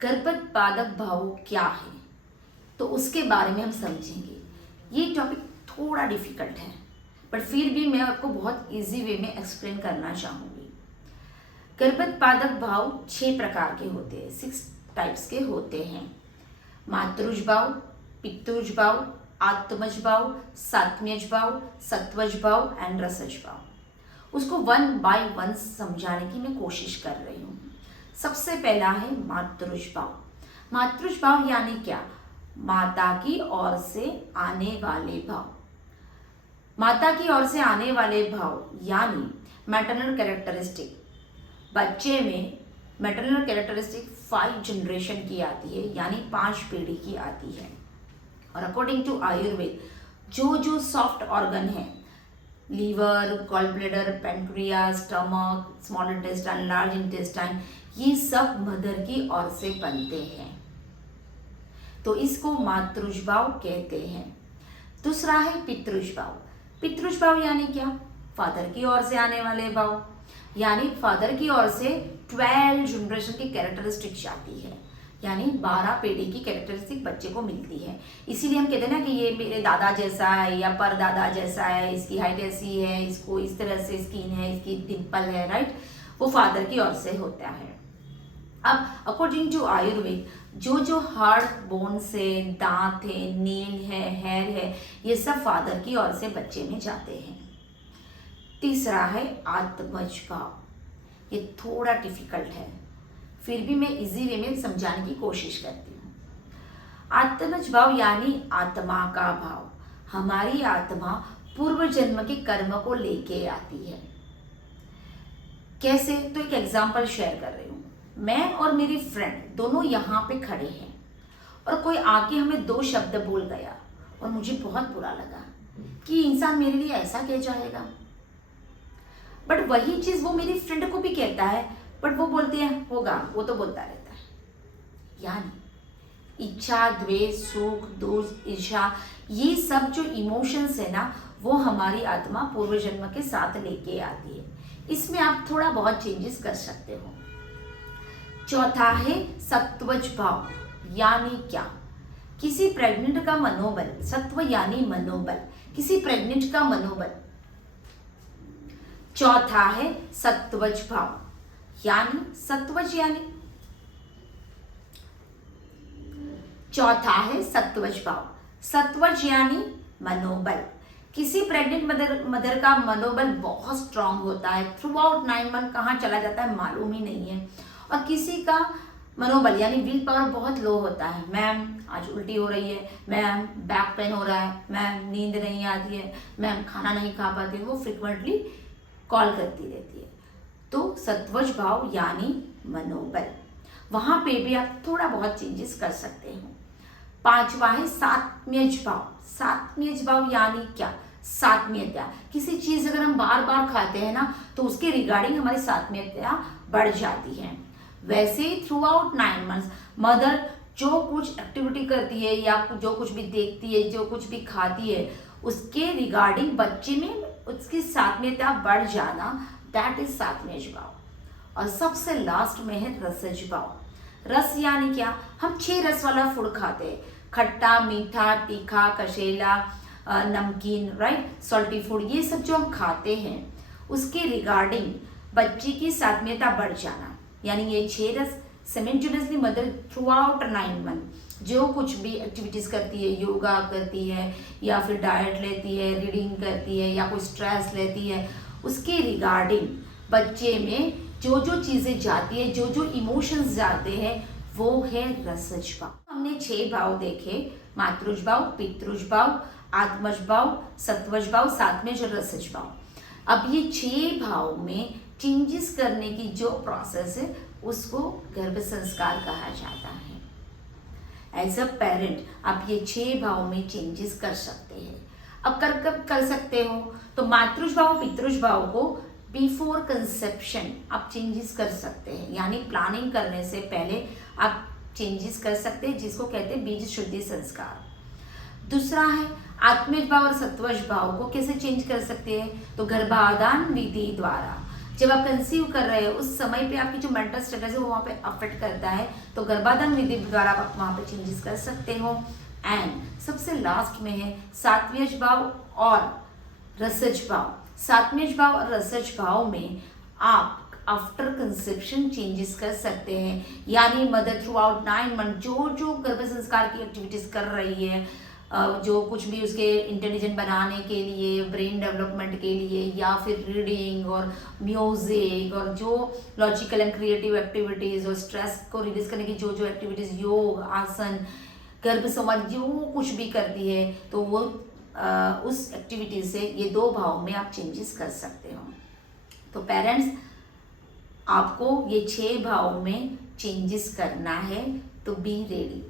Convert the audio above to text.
गर्भोत्पादक भाव क्या है, तो उसके बारे में हम समझेंगे। ये टॉपिक थोड़ा डिफिकल्ट है, पर फिर भी मैं आपको बहुत इजी वे में एक्सप्लेन करना चाहूँगी। गर्भोत्पादक भाव 6 प्रकार के होते हैं, 6 टाइप्स के होते हैं। मातृज भाव, पितृज भाव, आत्मज भाव, सात्म्यज भाव, सत्वज भाव एंड रसज भाव। उसको 1 बाय 1 समझाने की मैं कोशिश कर रही हूँ। सबसे पहला है मातृज भाव। मातृज भाव यानी क्या? माता की ओर से आने वाले भाव। माता की ओर से आने वाले भाव यानी मैटरनल कैरेक्टरिस्टिक। बच्चे में मैटरनल कैरेक्टरिस्टिक 5 जनरेशन की आती है, यानी 5 पीढ़ी की आती है। और अकॉर्डिंग टू आयुर्वेद जो सॉफ्ट ऑर्गन है, liver, gall bladder, pancreas, stomach, small intestine, large intestine, ये सब मदर की ओर से बनते हैं, तो इसको मातृज भाव कहते हैं। दूसरा है पितृज भाव। पितृज भाव यानी क्या? फादर की ओर से आने वाले भाव, यानी फादर की ओर से 12 जनरेशन की कैरेक्टरिस्टिक्स आती है, यानी 12 पीढ़ी की कैरेक्टरिस्टिक बच्चे को मिलती है। इसीलिए हम कहते हैं ना कि ये मेरे दादा जैसा है या परदादा जैसा है, इसकी हाइट ऐसी है, इसको इस तरह से स्किन है, इसकी डिम्पल है, राइट, वो फादर की ओर से होता है। अब अकॉर्डिंग टू आयुर्वेद जो हार्ड बोन से, दांत है, नील है, हेयर है, ये सब फादर की ओर से बच्चे में जाते हैं। तीसरा है आत्मज भाव। ये थोड़ा डिफिकल्ट है, फिर भी मैं इजी वे में समझाने की कोशिश करती हूँ। आत्मज भाव यानी आत्मा का भाव। हमारी आत्मा पूर्व जन्म के कर्म को लेके आती है। कैसे? तो एक एग्जांपल शेयर कर रही हूँ। मैं और मेरी फ्रेंड दोनों यहाँ पे खड़े हैं और कोई आके हमें 2 शब्द बोल गया और मुझे बहुत बुरा लगा कि इंसान मेरे लिए ऐसा कह जाएगा, बट वही चीज वो मेरी फ्रेंड को भी कहता है, बट वो बोलते हैं होगा, वो तो बोलता रहता है। यानी इच्छा, द्वेष, सुख, दुख, ईर्ष्या, ये सब जो इमोशंस है ना, वो हमारी आत्मा पूर्व जन्म के साथ लेके आती है। इसमें आप थोड़ा बहुत चेंजेस कर सकते हो। चौथा है सत्वज भाव। यानी क्या? किसी प्रेग्नेंट का मनोबल, सत्व यानी मनोबल, किसी प्रेग्नेंट का मनोबल। चौथा है सत्वज भाव, यानी सत्वज यानी चौथा है सत्वज भाव। सत्वज यानी मनोबल। किसी प्रेग्नेंट मदर का मनोबल बहुत स्ट्रांग होता है, थ्रू आउट 9 मंथ कहाँ चला जाता है मालूम ही नहीं है। और किसी का मनोबल यानी विल पावर बहुत लो होता है। मैम आज उल्टी हो रही है, मैम बैक पेन हो रहा है, मैम नींद नहीं आती है, मैम खाना नहीं खा पाती, वो फ्रिक्वेंटली कॉल करती रहती है। तो सत्वज भाव यानी मनोबल, वहां पे भी आप थोड़ा बहुत चेंजेस कर सकते हो। 5वां है सात्म्यज भाव। सात्म्यज भाव यानी क्या? सात्म्यता। किसी चीज अगर हम बार बार खाते हैं ना, तो उसके रिगार्डिंग हमारी सात्म्यता बढ़ जाती है। वैसे ही थ्रू आउट 9 मंथ्स मदर जो कुछ एक्टिविटी करती है या जो कुछ भी देखती है, जो कुछ भी खाती है, उसके रिगार्डिंग बच्चे में उसकी सात्म्यता बढ़ जाना, दैट इज सात्म्यज भाव। और सबसे लास्ट में है रसज भाव। रस यानी क्या? हम 6 रस वाला फूड खाते हैं, खट्टा, मीठा, तीखा, कशेला, नमकीन, राइट, सॉल्टी फूड, ये सब जो हम खाते हैं उसके रिगार्डिंग बच्चे की सात्म्यता बढ़ जाना, यानी ये 6 रस सिमेंटेनियसली मदर थ्रू आउट 9 मंथ जो कुछ भी एक्टिविटीज करती है, योगा करती है या फिर डाइट लेती है, रीडिंग करती है या कोई स्ट्रेस लेती है, उसके रिगार्डिंग बच्चे में जो चीजें जाती है, जो इमोशंस जाते हैं, वो है रसज भाव। हमने 6 भाव देखे, मातृज भाव, पितृज भाव, आत्मज भाव, सत्वज भाव, सात्म्यज और रसज भाव। अब ये 6 भाव में चेंजेस करने की जो प्रोसेस है उसको गर्भ संस्कार कहा जाता है। एज अ पेरेंट आप ये 6 भाव में चेंजेस कर सकते हैं। अब कब कर सकते हो? तो मातृज भाव, पितृज भाव को बिफोर कंसेप्शन आप चेंजेस कर सकते हैं, यानी प्लानिंग करने से पहले आप चेंजेस कर सकते हैं, जिसको कहते हैं बीज शुद्धि संस्कार। दूसरा है आत्मिक भाव और सत्वज भाव को कैसे चेंज कर सकते हैं? तो गर्भाधान विधि द्वारा जब आप कंसीव कर रहे हो उस समय पे आपकी जो मेंटल स्टेटस है वो वहाँ पे अफेक्ट करता है, तो गर्भाधान विधि द्वारा आप वहाँ पे चेंजेस कर सकते हो। एंड सबसे लास्ट में है सात्विक भाव और रसज भाव। सात्विक भाव और रसज भाव में आप आफ्टर कंसेप्शन चेंजेस कर सकते हैं, यानी मदर थ्रू आउट 9 मंथ जो गर्भ संस्कार की एक्टिविटीज कर रही है, जो कुछ भी उसके इंटेलिजेंट बनाने के लिए, ब्रेन डेवलपमेंट के लिए, या फिर रीडिंग और म्यूजिक और जो लॉजिकल एंड क्रिएटिव एक्टिविटीज और स्ट्रेस को रिलीज करने की जो एक्टिविटीज, योग, आसन, गर्भ संवाद, जो कुछ भी करती है, तो वो उस एक्टिविटी से ये 2 भाव में आप चेंजेस कर सकते हो। तो पेरेंट्स, आपको ये 6 भाव में चेंजेस करना है, तो बी रेडी।